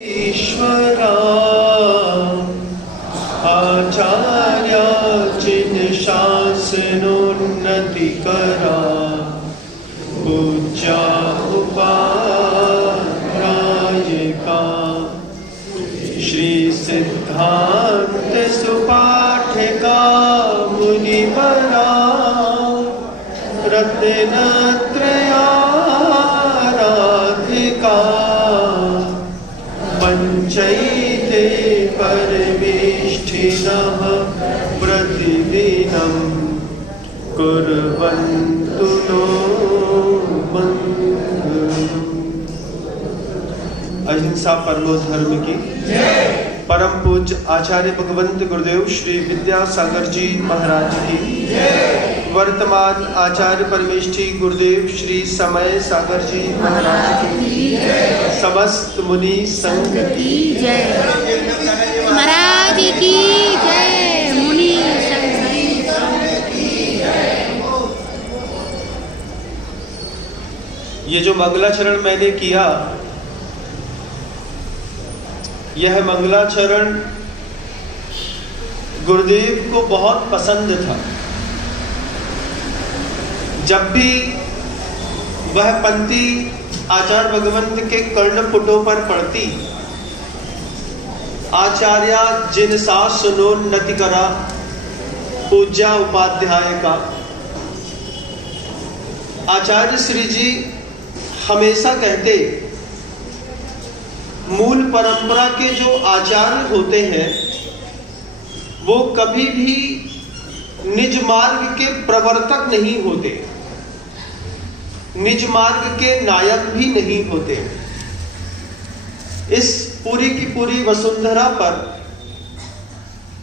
ईश्वरा आचार्या जिन शासनोन्नति करा पूज्या उपाध्यायिका श्री सिद्धांत सुपाठिका मुनिवरा रत्नत्रयाराधिका पंचैते परमेष्ठिनः प्रतिदिनं कुर्वन्तु नो मङ्गलम्। अहिंसा परमो धर्म की परम पूज्य आचार्य भगवंत गुरुदेव श्री विद्यासागर जी महाराज की, वर्तमान आचार्य परमेष्ठी गुरुदेव श्री समय सागर जी महाराज की, समस्त मुनि संघ की जय, महाराज की जय, मुनि संघ की जय। ये जो मंगलाचरण मैंने किया, यह मंगलाचरण गुरुदेव को बहुत पसंद था। जब भी वह पंक्ति आचार्य भगवंत के कर्णपुटों पर पड़ती, आचार्या जिन शासनोन्नति करा पूज्या उपाध्याय का, आचार्य श्री जी हमेशा कहते, मूल परंपरा के जो आचार्य होते हैं वो कभी भी निज मार्ग के प्रवर्तक नहीं होते, निज मार्ग के नायक भी नहीं होते। इस पूरी की पूरी वसुंधरा पर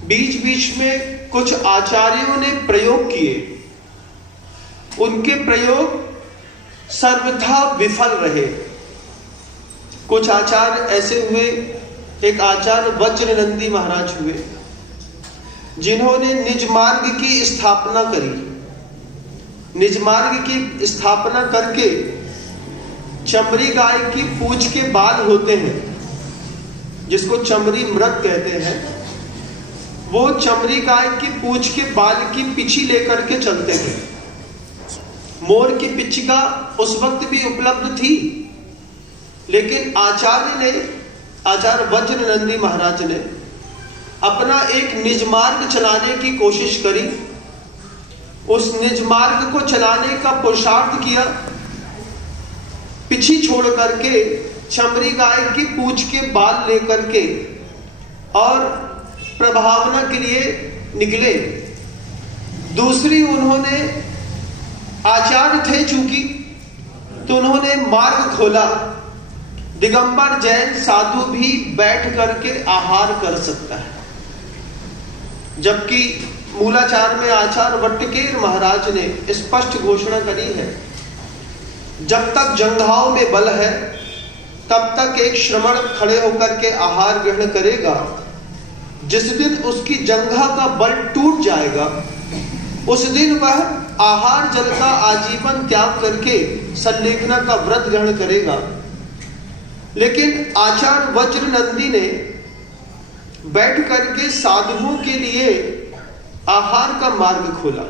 बीच बीच में कुछ आचार्यों ने प्रयोग किए, उनके प्रयोग सर्वथा विफल रहे। कुछ आचार्य ऐसे हुए, एक आचार्य वज्रनंदी महाराज हुए जिन्होंने निज मार्ग की स्थापना करी। निज मार्ग की स्थापना करके चमरी गाय की पूंछ के बाल होते हैं, जिसको चमरी मृग कहते हैं, वो चमरी गाय की पूंछ के बाल की पिछी लेकर के चलते थे। मोर की पिछिका उस वक्त भी उपलब्ध थी, लेकिन आचार्य वज्रनंदी महाराज ने अपना एक निज मार्ग चलाने की कोशिश करी। उस निज मार्ग को चलाने का पुरुषार्थ किया, पिछी छोड़ करके चमरी गाय की पूंछ के बाल लेकर के और प्रभावना के लिए निकले। दूसरी, उन्होंने आचार्य थे चूंकि, तो उन्होंने मार्ग खोला। दिगंबर जैन साधु भी बैठ करके आहार कर सकता है, जबकि मूलाचार में आचार्य वट्टकेर महाराज ने स्पष्ट घोषणा करी है, जब तक जंघाओं में बल है तब तक एक श्रमण खड़े होकर के आहार ग्रहण करेगा। जिस दिन उसकी जंघा का बल टूट जाएगा, उस दिन वह आहार जल का आजीवन त्याग करके संलेखना का व्रत ग्रहण करेगा। लेकिन आचार्य वज्रनंदी ने बैठ करके साधुओं के लिए आहार का मार्ग खोला।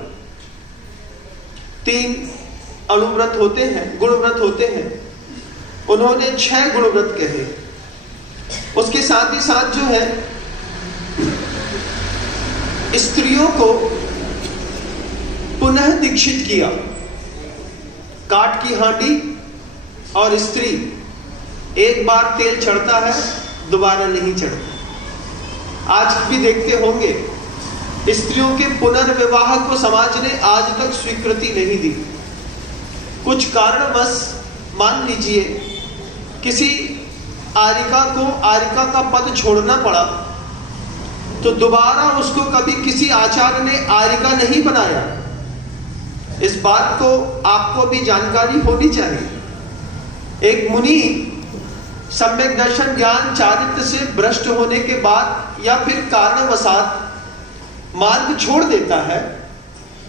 3 अणुव्रत होते हैं, गुणव्रत होते हैं, उन्होंने 6 गुणव्रत कहे। उसके साथ ही साथ जो है, स्त्रियों को पुनः दीक्षित किया। काठ की हांडी और स्त्री, एक बार तेल चढ़ता है दोबारा नहीं चढ़ता। आज भी देखते होंगे, स्त्रियों के पुनर्विवाह को समाज ने आज तक स्वीकृति नहीं दी। कुछ कारणवश मान लीजिए किसी आरिका का पद छोड़ना पड़ा, तो दोबारा उसको कभी किसी आचार्य ने आरिका नहीं बनाया। इस बात को आपको भी जानकारी होनी चाहिए। एक मुनि सम्यक दर्शन ज्ञान चारित्र से भ्रष्ट होने के बाद या फिर कारणवशात मार्ग छोड़ देता है,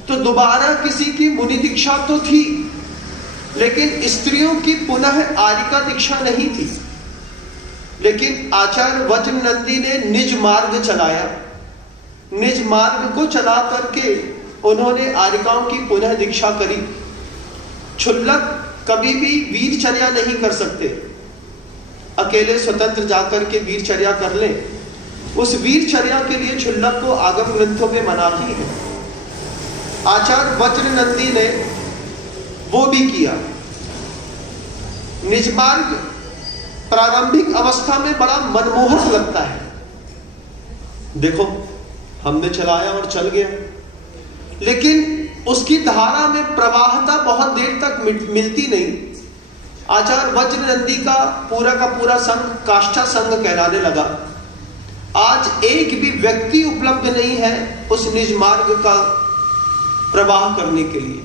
तो दोबारा किसी की मुनि दीक्षा तो थी, लेकिन स्त्रियों की पुनः आरिका दीक्षा नहीं थी। लेकिन आचार्य वज्रनंदी ने निज मार्ग चलाया। निज मार्ग को चला करके उन्होंने आर्यिकाओं की पुनः दीक्षा करी। क्षुल्लक कभी भी वीरचर्या नहीं कर सकते, अकेले स्वतंत्र जाकर के वीरचर्या कर ले। उस वीरचर्या के लिए क्षुल्लक को आगम ग्रंथों में मनाही है। आचार्य वज्रनंदी ने वो भी किया। निज मार्ग प्रारंभिक अवस्था में बड़ा मनमोहक लगता है। देखो हमने चलाया और चल गया, लेकिन उसकी धारा में प्रवाहता बहुत देर तक मिलती नहीं। आचार्य वज्रनंदी का पूरा संघ काष्ठा संघ कहलाने लगा। आज एक भी व्यक्ति उपलब्ध नहीं है उस निज मार्ग का प्रवाह करने के लिए,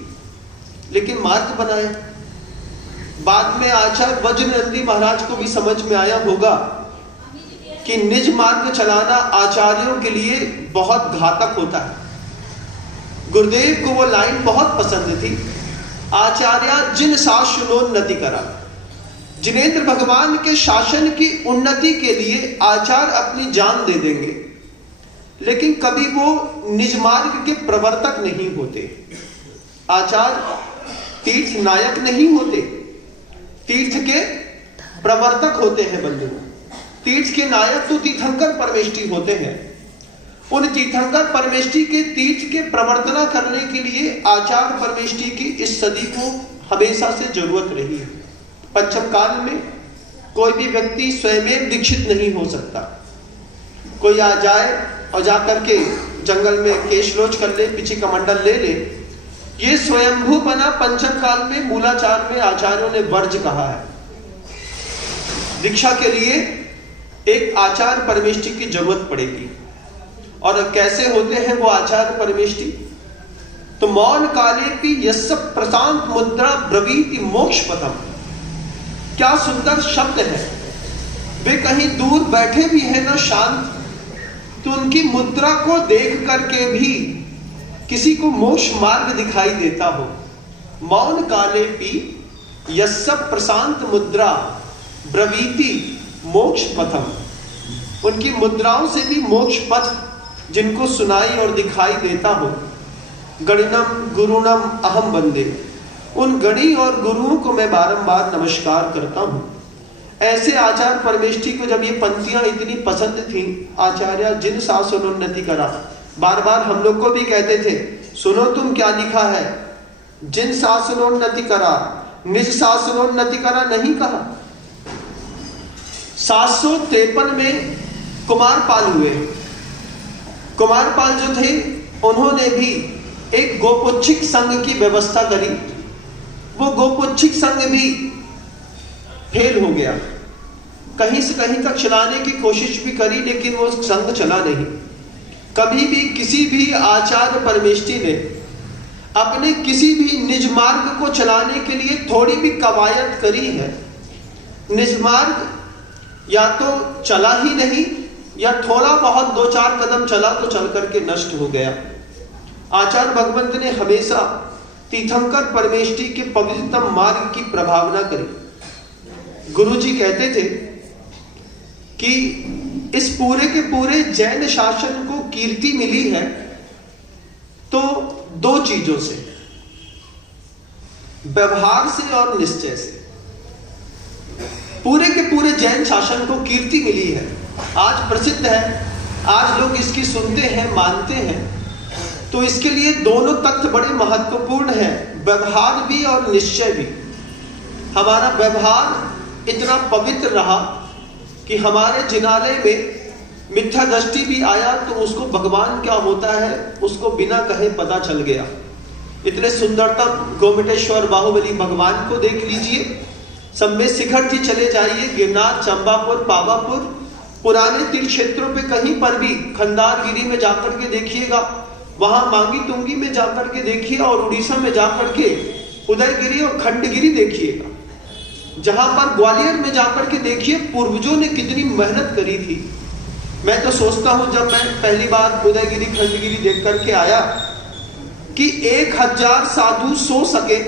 लेकिन मार्ग बनाया। बाद में आचार्य वज्रनंदी महाराज को भी समझ में आया होगा कि निज मार्ग चलाना आचार्यों के लिए बहुत घातक होता है। गुरुदेव को वो लाइन बहुत पसंद थी, आचार्य जिन शासनोन्नति करा। जिनेंद्र भगवान के शासन की उन्नति के लिए आचार्य अपनी जान दे देंगे, लेकिन कभी वो निज मार्ग के प्रवर्तक नहीं होते। आचार्य तीर्थ नायक नहीं होते, तीर्थ के प्रवर्तक होते हैं बंधु। तीर्थ के नायक तो तीर्थंकर परमेष्ठी होते हैं। उन तीर्थंकर परमेष्ठी के तीर्थ के प्रवर्तना करने के लिए आचार्य परमेष्ठी की इस सदी को हमेशा से जरूरत रही है। पंचम काल में कोई भी व्यक्ति स्वयं दीक्षित नहीं हो सकता। कोई आ जाए और जाकर के जंगल में केशरोच कर ले, पिछी कमंडल ले ले, ये स्वयंभू बना पंचम काल में मूलाचार में आचार्यों ने वर्ज कहा है। दीक्षा के लिए एक आचार्य परमेष्ठी की जरूरत पड़ेगी। और कैसे होते हैं वो आचार्य परमेष्ठी? तो मौन काले भी यस्य प्रशांत मुद्रा ब्रवीति मोक्ष पथम। क्या सुंदर शब्द है। वे कहीं दूर बैठे भी है ना शांत, तो उनकी मुद्रा को देख करके भी किसी को मोक्ष मार्ग दिखाई देता हो। मौन काले भी यस्य प्रशांत मुद्रा ब्रवीति मोक्ष पथम। उनकी मुद्राओं से भी मोक्ष पथ जिनको सुनाई और दिखाई देता हो। गणिनम गुरुणम अहम वंदे। उन गणी और गुरुओं को मैं बारंबार नमस्कार करता हूं। ऐसे आचार्य परमेष्ठी को जब ये पंक्तियां इतनी पसंद थी, आचार्य जिन शासनोन्नति करा, बार बार हम लोग को भी कहते थे, सुनो तुम क्या लिखा है, जिन शासनोन्नति करा, निज शासनोन्नति करा नहीं कहा। 753 में कुमारपाल हुए। कुमारपाल जो थे उन्होंने भी एक गोपुच्छिक संघ की व्यवस्था करी। वो गोपुच्छिक संघ भी फेल हो गया। कहीं से कहीं तक चलाने की कोशिश भी करी, लेकिन वो संघ चला नहीं। कभी भी किसी भी आचार्य परमेष्ठी ने अपने किसी भी निज मार्ग को चलाने के लिए थोड़ी भी कवायद करी है, निज मार्ग या तो चला ही नहीं, या थोड़ा बहुत 2-4 कदम चला तो चल करके नष्ट हो गया। आचार्य भगवंत ने हमेशा तीर्थंकर परमेष्ठी के पवित्रतम मार्ग की प्रभावना करी। गुरुजी कहते थे कि इस पूरे के पूरे जैन शासन को कीर्ति मिली है तो 2 चीजों से, व्यवहार से और निश्चय से। पूरे के पूरे जैन शासन को कीर्ति मिली है, आज प्रसिद्ध है, आज लोग इसकी सुनते हैं, मानते हैं। तो इसके लिए दोनों तथ्य बड़े महत्वपूर्ण हैं, व्यवहार भी और निश्चय भी। हमारा व्यवहार इतना पवित्र रहा कि हमारे जिनालय में मिथ्या दृष्टि भी आया तो उसको भगवान क्या होता है उसको बिना कहे पता चल गया। इतने सुंदरतम गोमटेश्वर बाहुबली भगवान को देख लीजिए। सब में शिखर जी चले जाइए, गिरनार, चंपापुर, पावापुर, पुराने तीर्थ क्षेत्रों पे कहीं पर भी, खंडारगिरी में जाकर के देखिएगा, वहां मांगी तुंगी में जाकर के देखिए, और उड़ीसा में जाकर के उदयगिरी और खंडगिरी देखिएगा। जहां पर ग्वालियर में जाकर के देखिए पूर्वजों ने कितनी मेहनत करी थी। मैं तो सोचता हूं जब मैं पहली बार उदयगिरी खंडगिरी देख करके आया कि 1000 साधु सो सके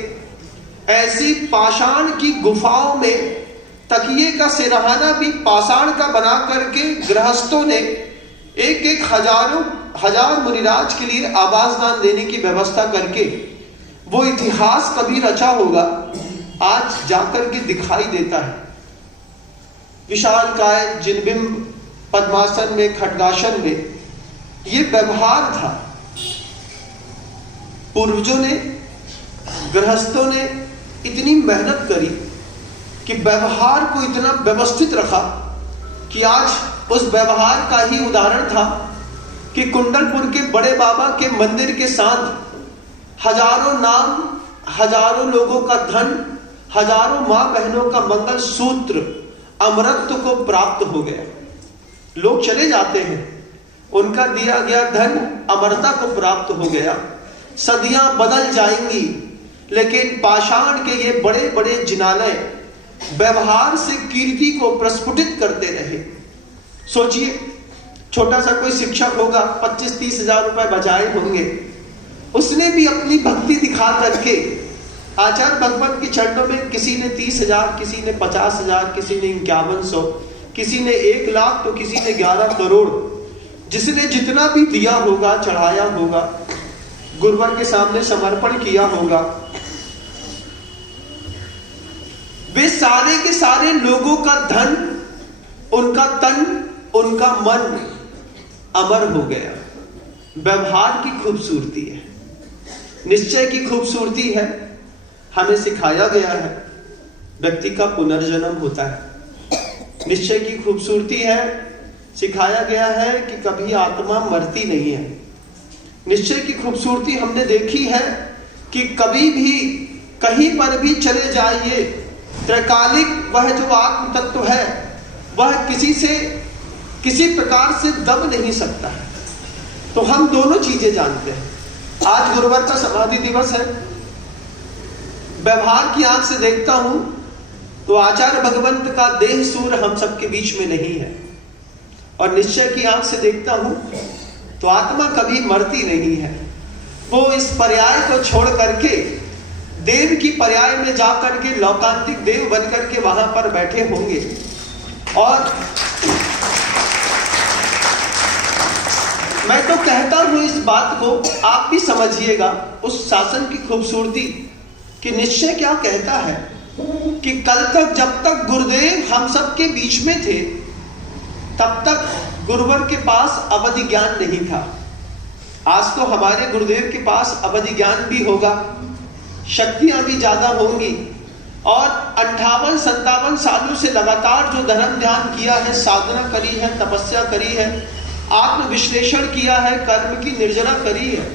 ऐसी पाषाण की गुफाओं में तकिए का सिरहाना भी पाषाण का बना करके गृहस्थों ने एक एक हजार मुनिराज के लिए आवास दान देने की व्यवस्था करके वो इतिहास कभी रचा होगा, आज जाकर के दिखाई देता है। विशालकाय जिनबिंब पद्मासन में, खड्गासन में ये व्यवहार था। पूर्वजों ने, गृहस्थों ने इतनी मेहनत करी कि व्यवहार को इतना व्यवस्थित रखा कि आज उस व्यवहार का ही उदाहरण था कि कुंडलपुर के बड़े बाबा के मंदिर के साथ हजारों नाम, हजारों लोगों का धन, हजारों मां बहनों का मंगल सूत्र अमरत्व को प्राप्त हो गया। लोग चले जाते हैं, उनका दिया गया धन अमरता को प्राप्त हो गया। सदियां बदल जाएंगी, लेकिन पाषाण के ये बड़े बड़े जिनालय व्यवहार से कीर्ति को प्रस्फुटित करते रहे। सोचिए, छोटा सा कोई शिक्षक होगा, 25-30 हजार रुपए बचाए होंगे, उसने भी अपनी भक्ति दिखा करके आचार्य भगवत के चरणों में किसी ने 30,000, किसी ने 50,000, किसी ने 5100, किसी ने 1 लाख, तो किसी ने 11 करोड़, जिसने जितना भी दिया होगा, चढ़ाया होगा, गुरुवर के सामने समर्पण किया होगा, वे सारे के सारे लोगों का धन, उनका तन, उनका मन अमर हो गया। व्यवहार की खूबसूरती है, निश्चय की खूबसूरती है। हमें सिखाया गया है व्यक्ति का पुनर्जन्म होता है। निश्चय की खूबसूरती है, सिखाया गया है कि कभी आत्मा मरती नहीं है। निश्चय की खूबसूरती हमने देखी है कि कभी भी कहीं पर भी चले जाइए, त्रैकालिक वह जो आत्म तत्व है वह किसी प्रकार से दब नहीं सकता है। तो हम दोनों चीजें जानते हैं। आज गुरुवार का समाधि दिवस है। व्यवहार की आंख से देखता हूं तो आचार्य भगवंत का देह सूर्य हम सबके बीच में नहीं है, और निश्चय की आंख से देखता हूं तो आत्मा कभी मरती नहीं है। वो इस पर्याय को छोड़ करके देव की पर्याय में जाकर के लौकांतिक देव बनकर के वहां पर बैठे होंगे। और मैं तो कहता हूं इस बात को आप भी समझिएगा, उस शासन की खूबसूरती कि निश्चय क्या कहता है कि कल तक जब तक गुरुदेव हम सब के बीच में थे, तब तक गुरुवर के पास अवधि ज्ञान नहीं था। आज तो हमारे गुरुदेव के पास अवधि ज्ञान भी होगा, शक्तियां भी ज्यादा होंगी, और 58-57 सालों से लगातार जो धर्म ध्यान किया है, साधना करी है, तपस्या करी है, आत्म विश्लेषण किया है, कर्म की निर्जरा करी है,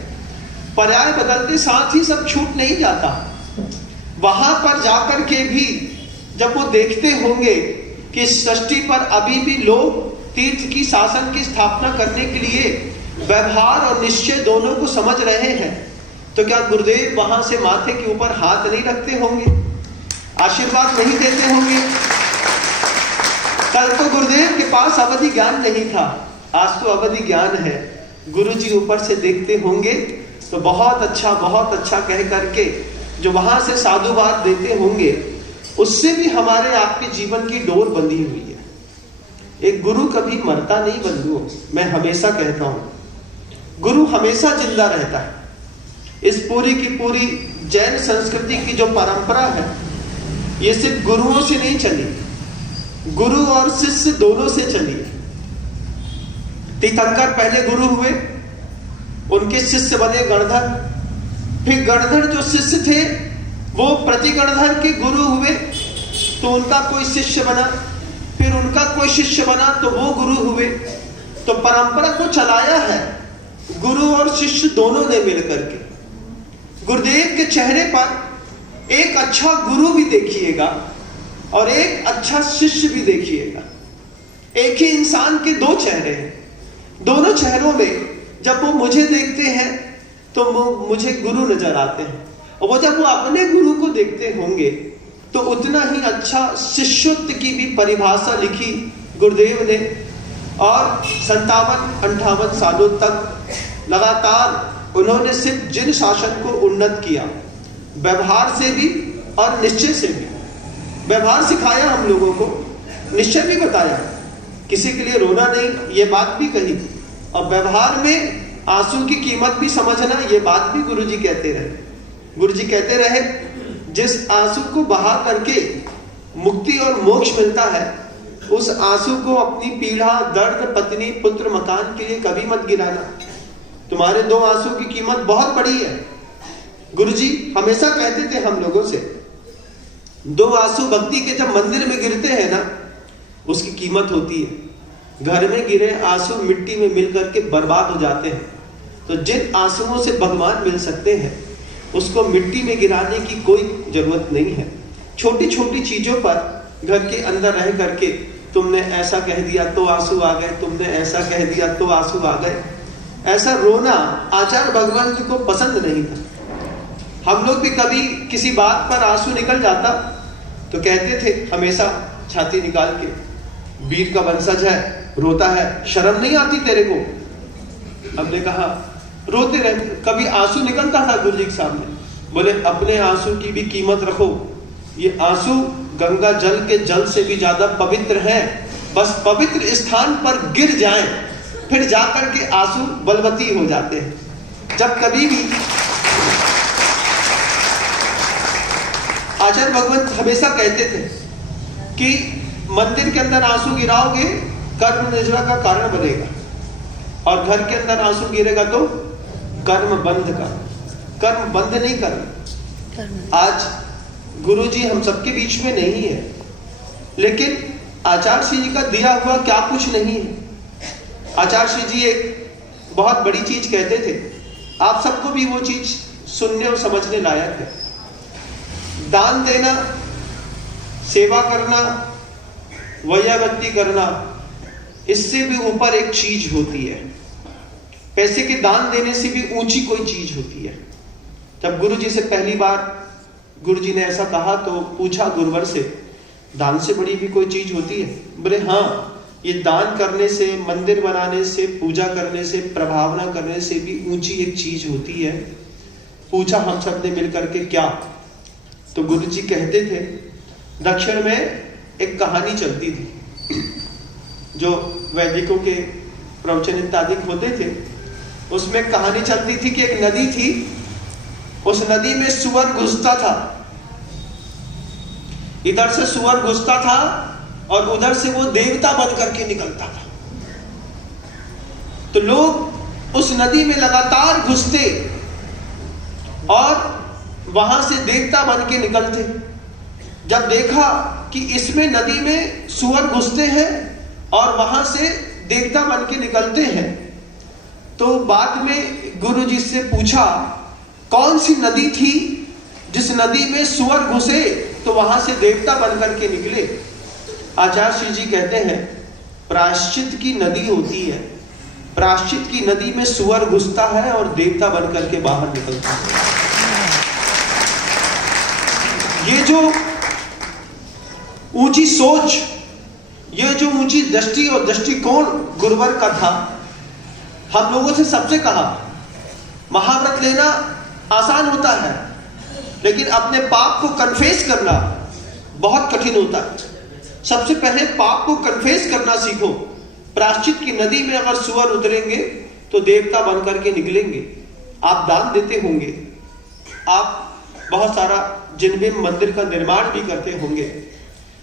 पर्याय बदलते साथ ही सब छूट नहीं जाता। वहां पर जाकर के भी जब वो देखते होंगे कि सृष्टि पर अभी भी लोग तीर्थ की शासन की स्थापना करने के लिए व्यवहार और निश्चय दोनों को समझ रहे हैं, तो क्या गुरुदेव वहां से माथे के ऊपर हाथ नहीं रखते होंगे, आशीर्वाद नहीं देते होंगे? कल तो गुरुदेव के पास अवधि ज्ञान नहीं था, आज तो अवधि ज्ञान है। गुरु जी ऊपर से देखते होंगे तो बहुत अच्छा कह करके जो वहां से साधुवाद देते होंगे, उससे भी हमारे आपके जीवन की डोर बंधी हुई है। एक गुरु कभी मरता नहीं बंधुओं, मैं हमेशा कहता हूं गुरु हमेशा जिंदा रहता है। इस पूरी की पूरी जैन संस्कृति की जो परंपरा है, ये सिर्फ गुरुओं से नहीं चली, गुरु और शिष्य दोनों से चली है। तीर्थंकर पहले गुरु हुए, उनके शिष्य बने गणधर, फिर गणधर जो शिष्य थे वो प्रति गणधर के गुरु हुए, तो उनका कोई शिष्य बना, फिर उनका कोई शिष्य बना तो वो गुरु हुए। तो परंपरा को चलाया है गुरु और शिष्य दोनों ने मिलकर के। गुरुदेव के चेहरे पर एक अच्छा गुरु भी देखिएगा और एक अच्छा शिष्य भी देखिएगा। एक ही इंसान के दो चेहरे हैं, दोनों चेहरों में जब वो मुझे देखते हैं तो वो मुझे गुरु नजर आते हैं, और वो जब वो अपने गुरु को देखते होंगे तो उतना ही अच्छा शिष्यत्व की भी परिभाषा लिखी गुरुदेव ने। और 57-58 सालों तक लगातार उन्होंने सिर्फ जिन शासन को उन्नत किया, व्यवहार से भी और निश्चय से भी। व्यवहार सिखाया हम लोगों को, निश्चय भी बताया, किसी के लिए रोना नहीं, ये बात भी कही, और व्यवहार में आंसू की कीमत भी समझना, ये बात भी गुरुजी कहते रहे। गुरुजी कहते रहे जिस आंसू को बहा करके मुक्ति और मोक्ष मिलता है, उस आंसू को अपनी पीड़ा, दर्द, पत्नी, पुत्र, मकान के लिए कभी मत गिराना। तुम्हारे 2 आंसू की कीमत बहुत बड़ी है। गुरुजी हमेशा कहते थे हम लोगों से, 2 आंसू भक्ति के जब मंदिर में गिरते हैं ना, उसकी कीमत होती है। घर में गिरे आंसू मिट्टी में मिल करके बर्बाद हो जाते हैं। तो जिन आंसुओं से भगवान मिल सकते हैं, उसको मिट्टी में गिराने की कोई जरूरत नहीं है। छोटी छोटी चीजों पर घर के अंदर रह करके तुमने ऐसा कह दिया तो आंसू आ गए, तुमने ऐसा कह दिया तो आंसू आ गए, ऐसा रोना आचार्य भगवान को पसंद नहीं था। हम लोग भी कभी किसी बात पर आंसू निकल जाता तो कहते थे हमेशा छाती निकाल के, वीर का वंशज है, रोता है, शर्म नहीं आती तेरे को? हमने कहा रोते रहे। कभी आंसू निकलता था गुरुजी के सामने, बोले अपने आंसू की भी कीमत रखो, ये आंसू गंगा जल के जल से भी ज्यादा पवित्र है, बस पवित्र स्थान पर गिर जाएं, फिर जाकर के आंसू बलवती हो जाते हैं। जब कभी भी आचार्य भगवत हमेशा कहते थे कि मंदिर के अंदर आंसू गिराओगे कर्म निजरा का कारण बनेगा, और घर के अंदर आंसू गिरेगा तो कर्म बंद का। कर्म बंद नहीं करना। आज गुरुजी हम सबके बीच में नहीं है, लेकिन आचार्य श्री जी का दिया हुआ क्या कुछ नहीं है। आचार्य श्री जी एक बहुत बड़ी चीज कहते थे, आप सबको भी वो चीज सुनने और समझने लायक है। दान देना, सेवा करना, वैयावृत्ति करना, इससे भी ऊपर एक चीज होती है। पैसे के दान देने से भी ऊंची कोई चीज होती है। जब गुरुजी से पहली बार गुरुजी ने ऐसा कहा तो पूछा गुरुवर से, दान से बड़ी भी कोई चीज होती है? बोले हाँ, ये दान करने से, मंदिर बनाने से, पूजा करने से, प्रभावना करने से भी ऊंची एक चीज होती है। पूछा हम सब ने मिलकर के क्या? तो गुरुजी कहते थे, दक्षिण में एक कहानी चलती थी, जो वैदिकों के प्रवचन इत्यादि होते थे, उसमें कहानी चलती थी कि एक नदी थी, उस नदी में सुअर घुसता था। इधर से सुअर घुसता था और उधर से वो देवता बन करके निकलता था। तो लोग उस नदी में लगातार घुसते और वहां से देवता बन के निकलते। जब देखा कि इसमें नदी में सुअर घुसते हैं और वहां से देवता बन के निकलते हैं, तो बाद में गुरु जी से पूछा कौन सी नदी थी जिस नदी में सुअर घुसे तो वहां से देवता बनकर के निकले? आचार्य श्री जी कहते हैं, प्रायश्चित की नदी होती है, प्रायश्चित की नदी में सुअर घुसता है और देवता बनकर के बाहर निकलता है। ये जो ऊंची सोच, ये जो ऊंची दृष्टि और दृष्टिकोण गुरुवर का था, हम लोगों से सबसे कहा महाव्रत लेना आसान होता है, लेकिन अपने पाप को कन्फेस करना बहुत कठिन होता है। सबसे पहले पाप को कन्फेस करना सीखो। प्रायश्चित की नदी में अगर सुअर उतरेंगे तो देवता बनकर के निकलेंगे। आप दान देते होंगे, आप बहुत सारा जिनबिंब मंदिर का निर्माण भी करते होंगे,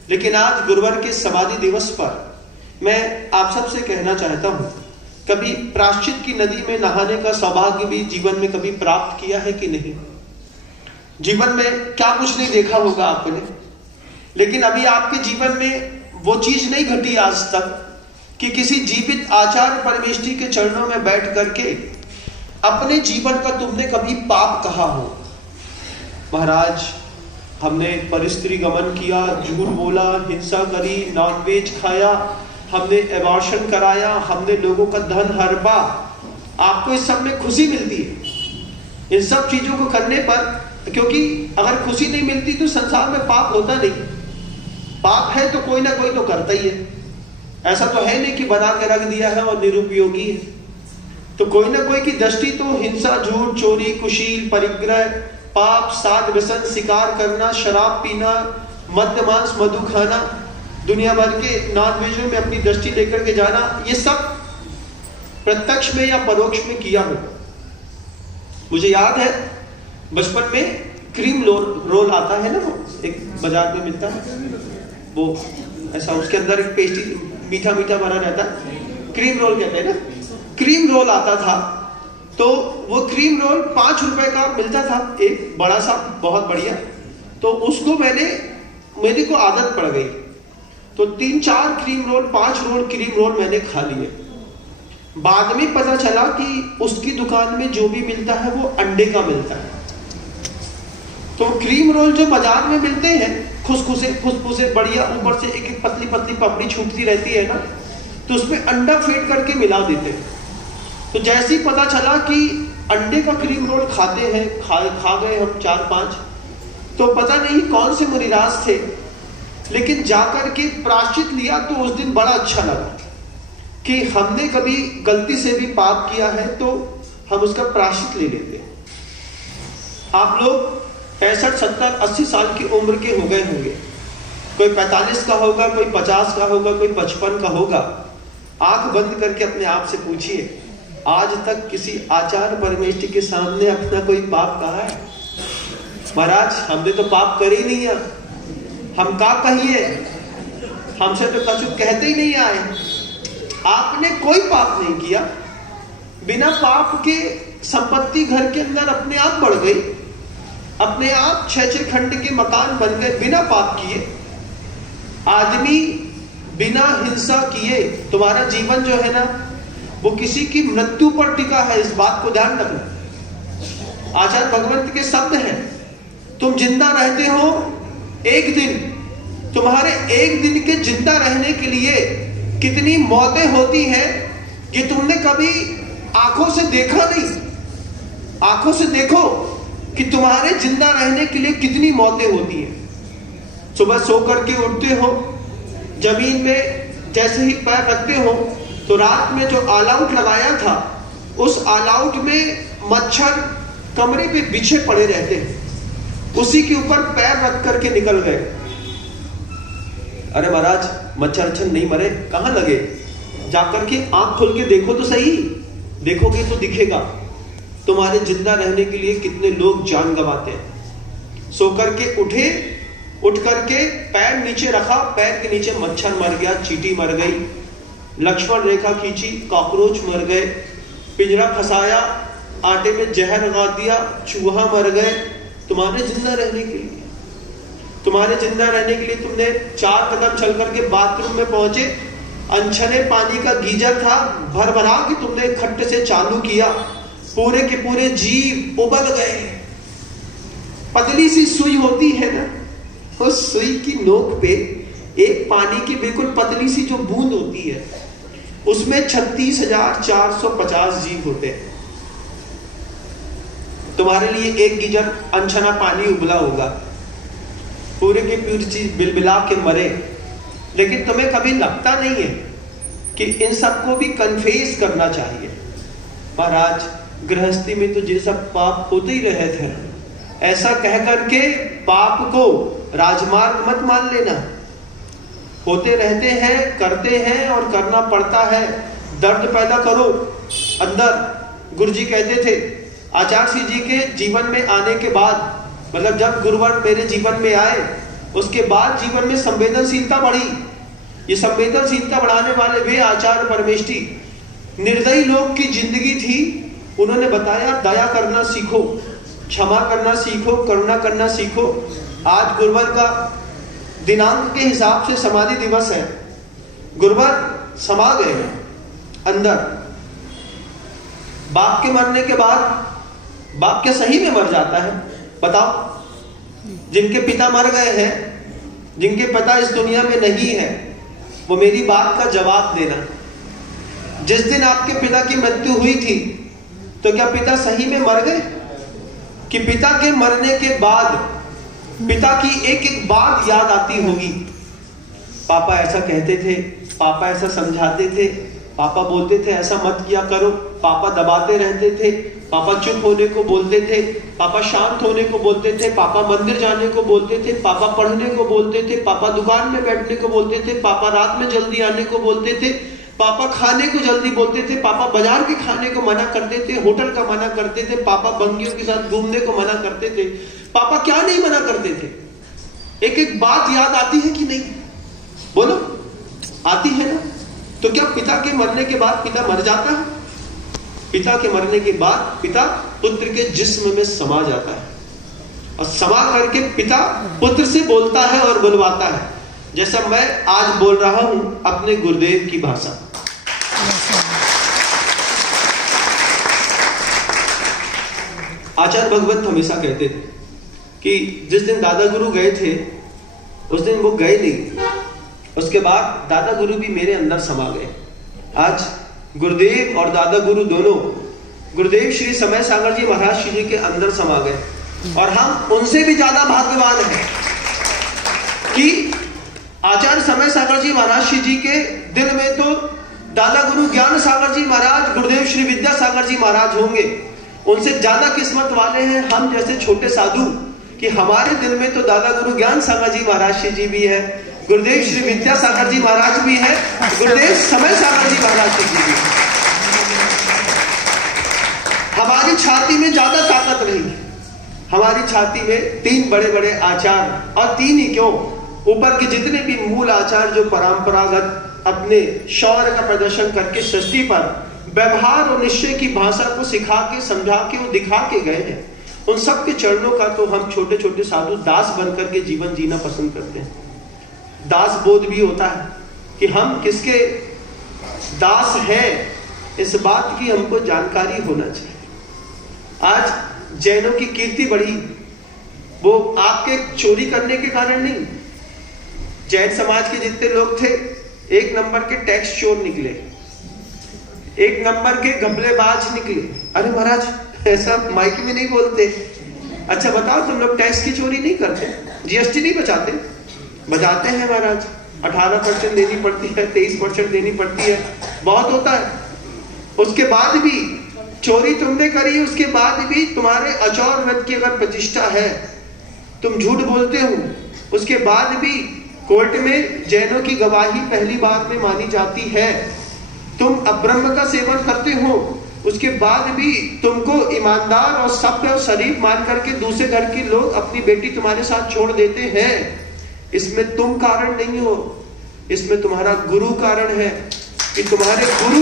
लेकिन आज गुरुवर के समाधि दिवस पर मैं आप सबसे कहना चाहता हूं, कभी प्रायश्चित की नदी में नहाने का सौभाग्य भी जीवन में कभी प्राप्त किया है कि नहीं? जीवन में क्या कुछ नहीं देखा होगा आपने, लेकिन अभी आपके जीवन में वो चीज नहीं घटी आज तक कि किसी जीवित आचार्य परमेष्ठी के चरणों में बैठ करके अपने जीवन का तुमने कभी पाप कहा हो। महाराज, हमने परिस्त्री गमन किया, झूठ बोला, हिंसा करी, नॉनवेज खाया, हमने एबॉर्शन कराया, हमने लोगों का धन हड़पा, आपको इस सब में खुशी मिलती है इन सब चीजों को करने पर? क्योंकि अगर खुशी नहीं मिलती तो संसार में पाप होता नहीं। पाप है तो कोई ना कोई तो करता ही है, ऐसा तो है नहीं कि बना के रख दिया है और निरुपयोगी है। तो कोई ना कोई की दृष्टि तो हिंसा, झूठ, चोरी, कुशील, परिग्रह, पाप, साध व्यसन, शिकार करना, शराब पीना, मद्य मांस मधु खाना, दुनिया भर के नॉन वेजों में अपनी दृष्टि लेकर के जाना, ये सब प्रत्यक्ष में या परोक्ष में किया हो। मुझे याद है बचपन में क्रीम रोल आता है ना, वो एक बाजार में मिलता है, वो ऐसा उसके अंदर एक पेस्ट्री मीठा मीठा भरा रहता है, क्रीम रोल कहते हैं ना, क्रीम रोल आता था। तो वो क्रीम रोल 5 रुपए का मिलता था, एक बड़ा सा बहुत बढ़िया। तो उसको मेरे को आदत पड़ गई, तो 3-4 cream roll 5 roll cream roll मैंने खा लिए। बाद में पता चला कि उसकी दुकान में जो भी मिलता है वो अंडे का मिलता है। तो क्रीम रोल जो बाजार में मिलते हैं खुसखुसे बढ़िया, ऊपर से एक पतली पतली पपड़ी छूटती रहती है ना, तो उसमें अंडा फेंट करके मिला देते हैं। तो जैसे ही पता चला कि अंडे का क्रीम रोल खाते हैं, खा गए हम 4-5, तो पता नहीं कौन से मुनिराज थे, लेकिन जाकर के प्रायश्चित लिया तो उस दिन बड़ा अच्छा लगा कि हमने कभी गलती से भी पाप किया है तो हम उसका प्रायश्चित ले लेते हैं। आप लोग 65, 70, 80 साल की उम्र के हो गए होंगे, कोई 45 का होगा, कोई 50 का होगा, कोई 55 का होगा। आंख बंद करके अपने आप से पूछिए, आज तक किसी आचार्य परमेष्ठी के सामने अपना कोई पाप कहा है? महाराज हमने तो पाप करे ही नहीं है, हम का कहिए, हमसे तो कछु कहते ही नहीं आए। आपने कोई पाप नहीं किया, बिना पाप के संपत्ति घर के अंदर अपने आप बढ़ गई, अपने आप 6-6 खंड के मकान बन गए बिना पाप किए। आदमी बिना हिंसा किए, तुम्हारा जीवन जो है ना वो किसी की मृत्यु पर टिका है, इस बात को ध्यान रखना। आचार्य भगवंत के शब्द हैं, तुम जिंदा रहते हो एक दिन, तुम्हारे एक दिन के जिंदा रहने के लिए कितनी मौतें होती हैं कि तुमने कभी आंखों से देखा नहीं। आंखों से देखो कि तुम्हारे जिंदा रहने के लिए कितनी मौतें होती हैं। सुबह सो करके उठते हो, जमीन में जैसे ही पैर रखते हो तो रात में जो ऑल आउट लगाया था उस ऑल आउट में मच्छर कमरे पे बिछे पड़े रहते हैं, उसी के ऊपर पैर रख करके निकल गए। अरे महाराज मच्छर अच्छर नहीं मरे, कहां लगे? जाकर के आंख खोल के देखो तो सही, देखोगे तो दिखेगा तुम्हारे जिंदा रहने के लिए कितने लोग जान गंवाते हैं। सो करके उठे, उठ करके पैर नीचे रखा, पैर के नीचे मच्छर मर गया, चींटी मर गई, लक्ष्मण रेखा खींची, कॉकरोच मर गए, पिंजरा फंसाया, आटे में जहर लगा दिया, चूहा मर गए। तुम्हारे जिंदा रहने के लिए, तुम्हारे जिंदा रहने के लिए तुमने 4 कदम चल करके बाथरूम में पहुंचे, अनछने पानी का गीजर था, भर भरा के तुमने खट्टे से चालू किया, पूरे के पूरे जीव उबल गए। पतली सी सुई होती है ना, उस सुई की नोक पे एक पानी की बिल्कुल पतली सी जो बूंद होती है, उसमें 36,450 जीव होते हैं। तुम्हारे लिए एक गीजर अनछना पानी उबला होगा, पूरे के पूरी चीज बिलबिला के मरे, लेकिन तुम्हें कभी लगता नहीं है कि इन सबको भी कन्फेस करना चाहिए। महाराज गृहस्थी में तो ये सब पाप होते ही रहे थे, ऐसा कह करके पाप को राजमार्ग मत मान लेना। होते रहते हैं, करते हैं और करना पड़ता है। दर्द पैदा करो अंदर। गुरुजी कहते थे, आचार्य श्री जी के जीवन में आने के बाद, मतलब जब गुरुवर मेरे जीवन में आए उसके बाद जीवन में संवेदनशीलता बढ़ी। ये संवेदनशीलता बढ़ाने वाले वे आचार्य परमेष्ठी। निर्दयी लोग की जिंदगी थी, उन्होंने बताया दया करना सीखो, क्षमा करना सीखो, करुणा करना सीखो। आज गुरुवर का दिनांक के हिसाब से समाधि दिवस है, गुरुवर समा गए अंदर। बाप के मरने के बाद बाप क्या सही में मर जाता है? बताओ। जिनके पिता मर गए हैं, जिनके पिता इस दुनिया में नहीं है, वो मेरी बात का जवाब देना। जिस दिन आपके पिता की मृत्यु हुई थी तो क्या पिता सही में मर गए? कि पिता के मरने के बाद पिता की एक एक बात याद आती होगी। पापा ऐसा कहते थे, पापा ऐसा समझाते थे, पापा बोलते थे ऐसा मत किया करो, पापा दबाते रहते थे, पापा चुप होने को बोलते थे, पापा शांत होने को बोलते थे, पापा मंदिर जाने को बोलते थे, पापा पढ़ने को बोलते थे, पापा दुकान में बैठने को बोलते थे, पापा रात में जल्दी आने को बोलते थे, पापा खाने को जल्दी बोलते थे, पापा बाजार के खाने को मना करते थे, होटल का मना करते थे, पापा बंगियों के साथ घूमने को मना करते थे। पापा क्या नहीं मना करते थे? एक एक बात याद आती है कि नहीं? बोलो, आती है ना? तो क्या पिता के मरने के बाद पिता मर जाता है? पिता के मरने के बाद पिता पुत्र के जिस्म में समा जाता है और समा करके पिता पुत्र से बोलता है और बुलवाता है, जैसा मैं आज बोल रहा हूं अपने गुरुदेव की भाषा। आचार्य भगवत हमेशा कहते थे कि जिस दिन दादा गुरु गए थे उस दिन वो गए नहीं, उसके बाद दादा गुरु भी मेरे अंदर समा गए। आज गुरुदेव और दादा गुरु दोनों, गुरुदेव श्री समय सागर जी महाराज श्री जी के अंदर समा गए और हम उनसे भी ज्यादा भाग्यवान हैं कि आचार्य समय सागर जी महाराज श्री जी के दिल में तो दादा गुरु ज्ञान सागर जी महाराज, गुरुदेव श्री विद्या सागर जी महाराज होंगे। उनसे ज्यादा किस्मत वाले हैं हम जैसे छोटे साधु कि हमारे दिल में तो दादा गुरु ज्ञान सागर जी महाराज श्री जी भी है, गुरुदेव श्री विद्या सागर जी महाराज भी है, गुरुदेव समय सागर जी महाराज श्री जी भी है। हमारी छाती में ज्यादा ताकत नहीं है, हमारी छाती में तीन बड़े बड़े आचार्य, और तीन ही क्यों, ऊपर के जितने भी मूल आचार्य जो परंपरागत अपने शौर्य का प्रदर्शन करके सृष्टि पर व्यवहार और निश्चय की भाषा को सिखा के, समझा के और दिखा के गए हैं, उन सब के चरणों का तो हम छोटे छोटे साधु दास बनकर के जीवन जीना पसंद करते हैं। दास बोध भी होता है कि हम किसके दास हैं, इस बात की हमको जानकारी होना चाहिए। आज जैनों की कीर्ति बढ़ी, वो आपके चोरी करने के कारण नहीं। जैन समाज के जितने लोग थे एक नंबर के टैक्स चोर निकले, एक नंबर के घपलेबाज निकले। अरे महाराज ऐसा माइक में नहीं बोलते। अच्छा बताओ, तुम लोग टैक्स की चोरी नहीं करते, जीएसटी नहीं बचाते? बचाते हैं महाराज। 18% देनी पड़ती है, 23% देनी पड़ती है, बहुत होता है। उसके बाद भी चोरी तुमने करी, उसके बाद भी तुम्हारे अचौर व्रत की अगर प्रतिष्ठा है, तुम झूठ बोलते हो, उसके बाद भी कोर्ट में जैनों की गवाही पहली बार में मानी जाती है। तुम अब्रह्म का सेवन करते हो, उसके बाद भी तुमको ईमानदार और सभ्य और शरीफ मान करके दूसरे घर के लोग अपनी बेटी तुम्हारे साथ छोड़ देते हैं। इसमें तुम कारण नहीं हो, इसमें तुम्हारा गुरु कारण है कि तुम्हारे गुरु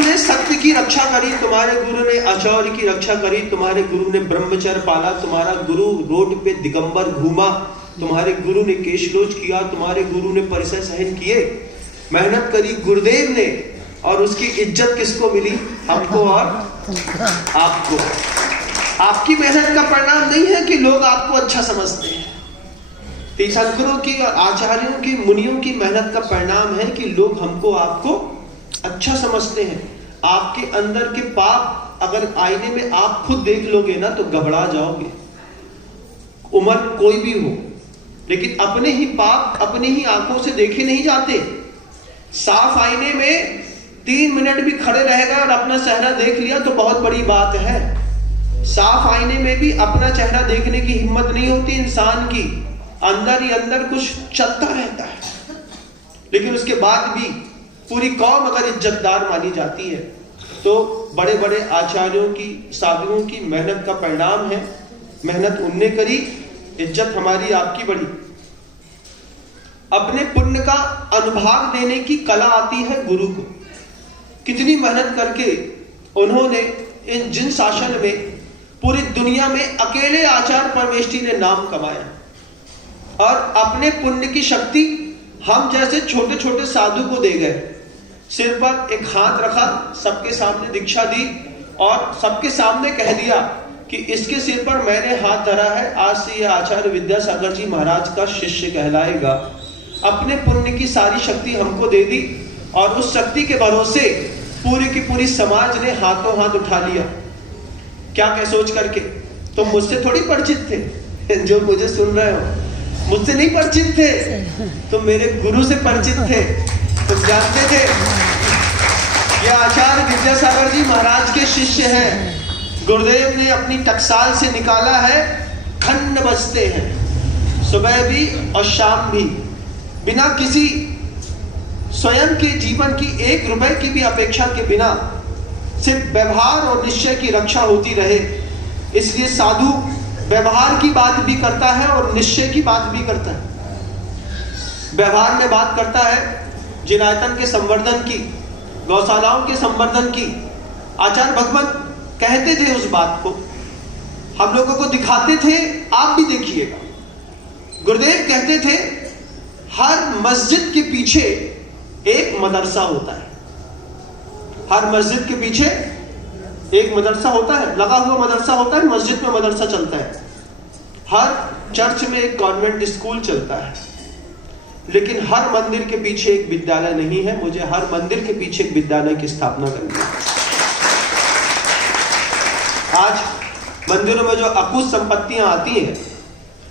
ने सत्य की रक्षा करी, तुम्हारे गुरु ने आचार्य की रक्षा करी, तुम्हारे गुरु ने ब्रह्मचर्य पाला, तुम्हारा गुरु रोड पे दिगंबर घूमा, तुम्हारे गुरु ने केशलोच किया, तुम्हारे गुरु ने परिसर सहन किए, मेहनत करी गुरुदेव ने, और उसकी इज्जत किसको मिली? हमको और आपको। आपकी मेहनत का परिणाम नहीं है कि लोग आपको अच्छा समझते हैं। तीर्थंकरों की और आचार्यों की, मुनियों की मेहनत का परिणाम है कि लोग हमको आपको अच्छा समझते हैं। आपके अंदर के पाप अगर आईने में आप खुद देख लोगे ना तो घबरा जाओगे, उम्र कोई भी हो, लेकिन अपने ही पाप अपने ही आंखों से देखे नहीं जाते। साफ आईने में 3 मिनट भी खड़े रहेगा और अपना चेहरा देख लिया तो बहुत बड़ी बात है। साफ आईने में भी अपना चेहरा देखने की हिम्मत नहीं होती इंसान की, अंदर ही अंदर कुछ चलता रहता है। लेकिन उसके बाद भी पूरी कौम अगर इज्जतदार मानी जाती है तो बड़े बड़े आचार्यों की, साधुओं की मेहनत का परिणाम है। मेहनत उनने करी, इज्जत हमारी आपकी बढ़ी। अपने पुण्य का अनुभाग देने की कला आती है गुरु को। कितनी मेहनत करके उन्होंने इन जिन शासन में पूरी दुनिया में अकेले आचार्य परमेष्ठी ने नाम कमाया, और अपने पुण्य की शक्ति हम जैसे छोटे छोटे साधु को दे गए। सिर पर एक हाथ रखा, सबके सामने दीक्षा दी और सबके सामने कह दिया कि इसके सिर पर मैंने हाथ धरा है, आज से यह आचार्य विद्यासागर जी महाराज का शिष्य कहलाएगा। अपने पुण्य की सारी शक्ति हमको दे दी और उस शक्ति के भरोसे पूरी की पूरी समाज ने हाथों हाथ उठा लिया। क्या क्या सोच करके? तुम मुझसे थोड़ी परिचित थे, जो मुझे सुन रहे हो मुझसे नहीं परिचित थे, तुम मेरे गुरु से परिचित थे, तुम जानते थे। ये आचार्य विद्यासागर जी महाराज के शिष्य हैं। गुरुदेव ने अपनी टकसाल से निकाला है, खंड बजते हैं सुबह भी और शाम भी, बिना किसी स्वयं के जीवन की 1 रुपए की भी अपेक्षा के बिना, सिर्फ व्यवहार और निश्चय की रक्षा होती रहे। इसलिए साधु व्यवहार की बात भी करता है और निश्चय की बात भी करता है। व्यवहार में बात करता है जिनायतन के संवर्धन की, गौशालाओं के संवर्धन की। आचार्य भगवत कहते थे उस बात को, हम लोगों को दिखाते थे, आप भी देखिएगा। गुरुदेव कहते थे हर मस्जिद के पीछे एक मदरसा होता है। हर मस्जिद के पीछे एक मदरसा होता है, लगा हुआ मदरसा होता है, मस्जिद में मदरसा चलता है। हर चर्च में एक कॉन्वेंट स्कूल चलता है, लेकिन हर मंदिर के पीछे एक विद्यालय नहीं है। मुझे हर मंदिर के पीछे एक विद्यालय की स्थापना करनी है। आज मंदिरों में जो अकुश संपत्तियां आती हैं,